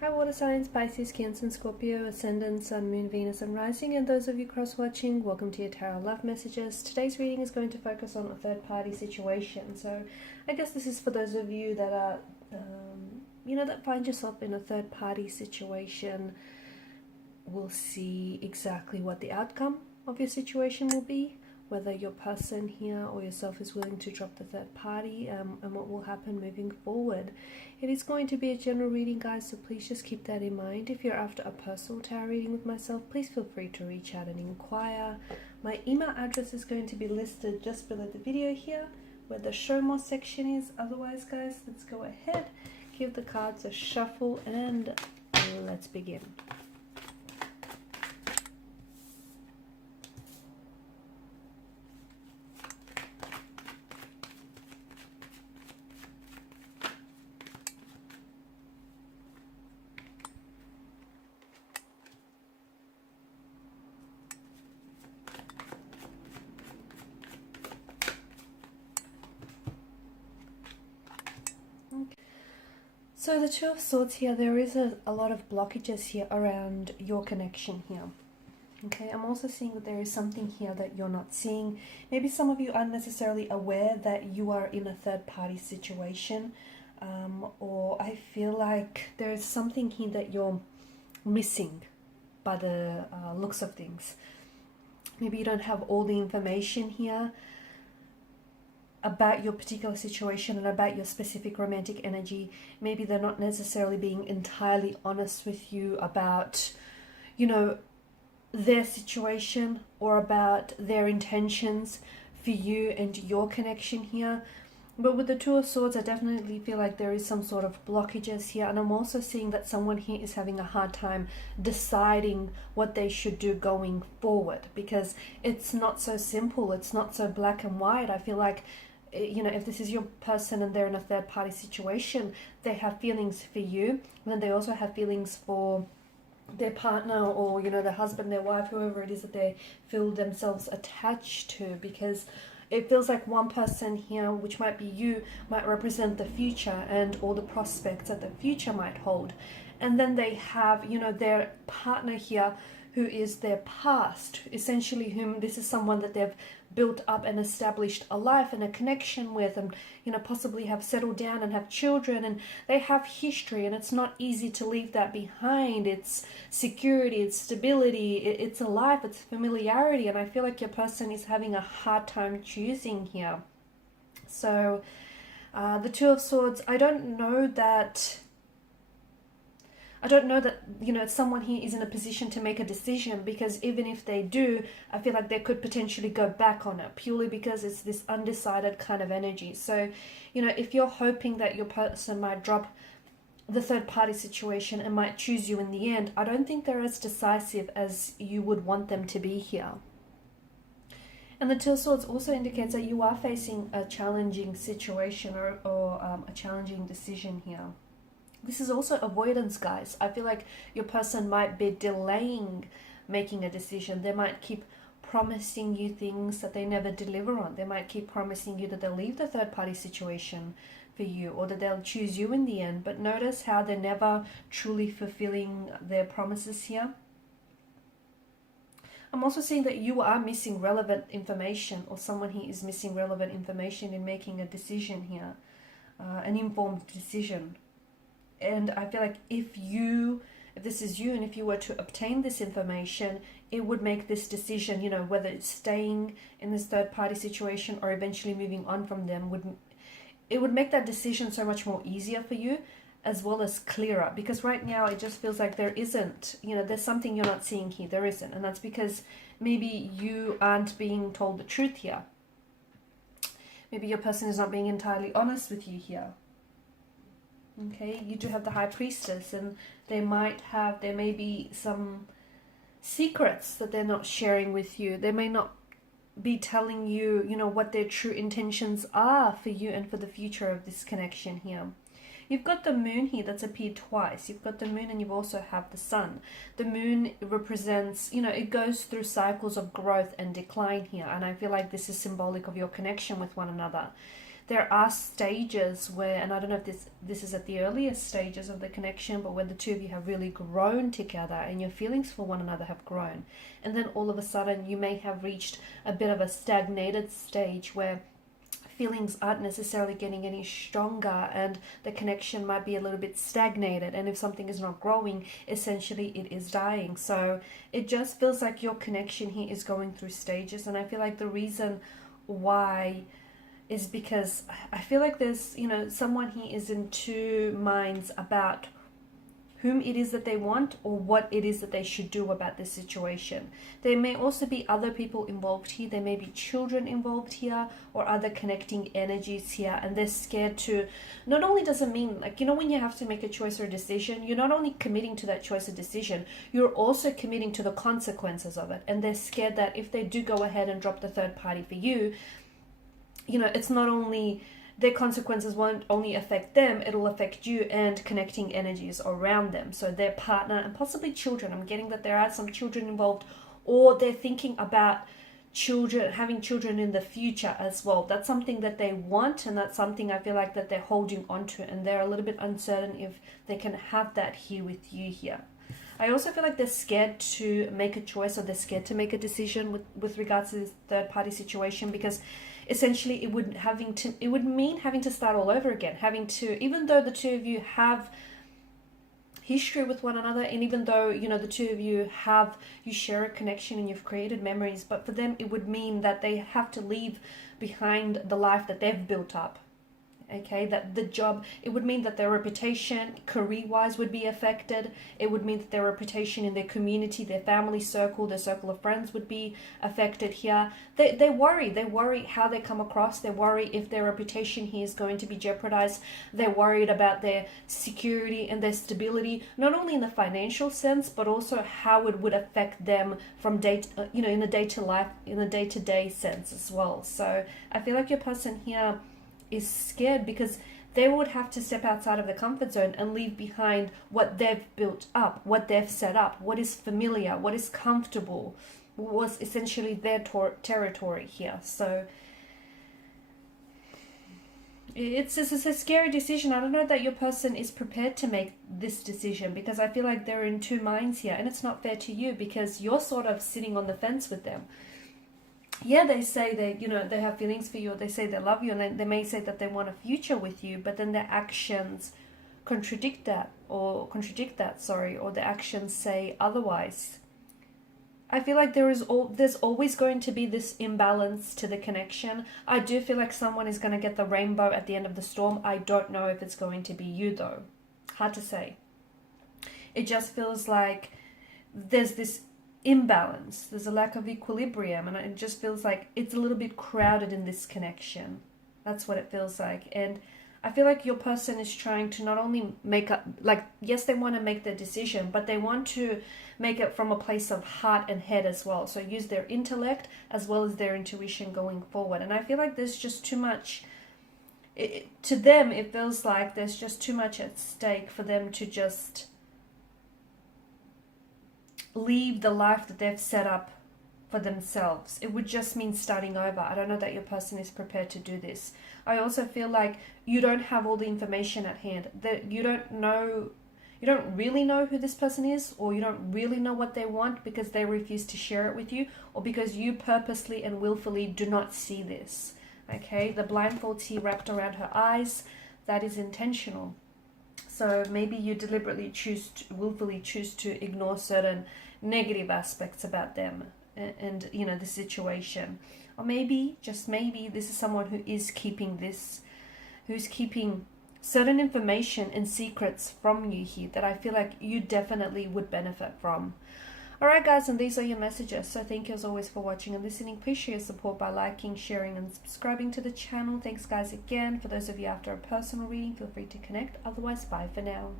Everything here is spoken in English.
Hi water signs, Pisces, Cancer, and Scorpio, Ascendant, Sun, Moon, Venus, and Rising, and those of you cross-watching, welcome to your Tarot Love Messages. Today's reading is going to focus on a third-party situation. So I guess this is for those of you that are, that find yourself in a third-party situation. We'll see exactly what the outcome of your situation will be, whether your person here or yourself is willing to drop the third party, and what will happen moving forward. It is going to be a general reading, guys, so please just keep that in mind. If you're after a personal tarot reading with myself, please feel free to reach out and inquire. My email address is going to be listed just below the video here, where the show more section is. Otherwise, guys, let's go ahead, give the cards a shuffle, and let's begin. So the Two of Swords here, there is a lot of blockages here around your connection here. Okay, I'm also seeing that there is something here that you're not seeing. Maybe some of you aren't necessarily aware that you are in a third-party situation, or I feel like there is something here that you're missing by the looks of things. Maybe you don't have all the information here about your particular situation and about your specific romantic energy. Maybe they're not necessarily being entirely honest with you about, their situation or about their intentions for you and your connection here. But with the Two of Swords, I definitely feel like there is some sort of blockages here, and I'm also seeing that someone here is having a hard time deciding what they should do going forward, because it's not so simple, it's not so black and white. I feel like, if this is your person and they're in a third-party situation, they have feelings for you, and then they also have feelings for their partner, or their husband, their wife, whoever it is that they feel themselves attached to, because it feels like one person here, which might be you, might represent the future and all the prospects that the future might hold, and then they have their partner here who is their past, essentially, whom this is someone that they've built up and established a life and a connection with, and possibly have settled down and have children, and they have history, and it's not easy to leave that behind. It's security, it's stability, it's a life, it's familiarity, and I feel like your person is having a hard time choosing here. So the Two of Swords, I don't know that someone here is in a position to make a decision, because even if they do, I feel like they could potentially go back on it, purely because it's this undecided kind of energy. So, if you're hoping that your person might drop the third party situation and might choose you in the end, I don't think they're as decisive as you would want them to be here. And the Two of Swords also indicates that you are facing a challenging situation or a challenging decision here. This is also avoidance, guys. I feel like your person might be delaying making a decision. They might keep promising you things that they never deliver on. They might keep promising you that they'll leave the third-party situation for you, or that they'll choose you in the end. But notice how they're never truly fulfilling their promises here. I'm also seeing that you are missing relevant information, or someone here is missing relevant information in making a decision here, an informed decision. And I feel like if this is you, and if you were to obtain this information, it would make this decision, whether it's staying in this third-party situation or eventually moving on from them, it would make that decision so much more easier for you, as well as clearer. Because right now it just feels like there isn't, there's something you're not seeing here. There isn't, and that's because maybe you aren't being told the truth here. Maybe your person is not being entirely honest with you here. Okay, you do have the High Priestess, and there may be some secrets that they're not sharing with you. They may not be telling you, what their true intentions are for you and for the future of this connection here. You've got the Moon here that's appeared twice. You've got the Moon, and you also have the Sun. The Moon represents, it goes through cycles of growth and decline here, and I feel like this is symbolic of your connection with one another. there are stages where, and I don't know if this is at the earliest stages of the connection, but where the two of you have really grown together and your feelings for one another have grown. And then all of a sudden you may have reached a bit of a stagnated stage where feelings aren't necessarily getting any stronger and the connection might be a little bit stagnated, and if something is not growing, essentially it is dying. So it just feels like your connection here is going through stages, and I feel like the reason why is because I feel like there's, someone here is in two minds about whom it is that they want or what it is that they should do about this situation. There may also be other people involved here. There may be children involved here or other connecting energies here, and they're scared to, not only does it mean, when you have to make a choice or a decision, you're not only committing to that choice or decision, you're also committing to the consequences of it. And they're scared that if they do go ahead and drop the third party for you, it's not only their consequences won't only affect them, it'll affect you and connecting energies around them. So their partner and possibly children. I'm getting that there are some children involved, or they're thinking about children, having children in the future as well. That's something that they want, and that's something I feel like that they're holding on to, and they're a little bit uncertain if they can have that here with you here. I also feel like they're scared to make a choice, or they're scared to make a decision with regards to this third party situation, because essentially it would mean having to start all over again, even though the two of you have history with one another, and even though the two of you share a connection and you've created memories, but for them it would mean that they have to leave behind the life that they've built up. Okay, that the job, it would mean that their reputation career-wise would be affected. It would mean that their reputation in their community, their family circle, their circle of friends would be affected here. They worry how they come across. They worry if their reputation here is going to be jeopardized. They're worried about their security and their stability, not only in the financial sense, but also how it would affect them from in the day-to-day sense as well. So I feel like your person here is scared because they would have to step outside of the comfort zone and leave behind what they've built up, what they've set up, what is familiar, what is comfortable, was essentially their territory here. So it's a scary decision. I don't know that your person is prepared to make this decision, because I feel like they're in two minds here, and it's not fair to you because you're sort of sitting on the fence with them. Yeah, they say they have feelings for you, or they say they love you, and they may say that they want a future with you, but then their actions contradict that, or their actions say otherwise. I feel like there's always going to be this imbalance to the connection. I do feel like someone is going to get the rainbow at the end of the storm. I don't know if it's going to be you though. Hard to say. It just feels like there's this imbalance, there's a lack of equilibrium, and it just feels like it's a little bit crowded in this connection. That's what it feels like. And I feel like your person is trying to not only yes, they want to make their decision, but they want to make it from a place of heart and head as well. So use their intellect as well as their intuition going forward. And I feel like there's just too much, to them it feels like there's just too much at stake for them to just leave the life that they've set up for themselves. It would just mean starting over. I don't know that your person is prepared to do this. I also feel like you don't have all the information at hand, that you don't really know who this person is, or you don't really know what they want because they refuse to share it with you, or because you purposely and willfully do not see this. Okay, the blindfolds here wrapped around her eyes, that is intentional. So maybe you deliberately willfully choose to ignore certain negative aspects about them and the situation. Or maybe, just maybe, this is someone who is keeping certain information and secrets from you here that I feel like you definitely would benefit from. Alright guys, and these are your messages. So thank you as always for watching and listening. Please show your support by liking, sharing and subscribing to the channel. Thanks guys again. For those of you after a personal reading, feel free to connect. Otherwise, bye for now.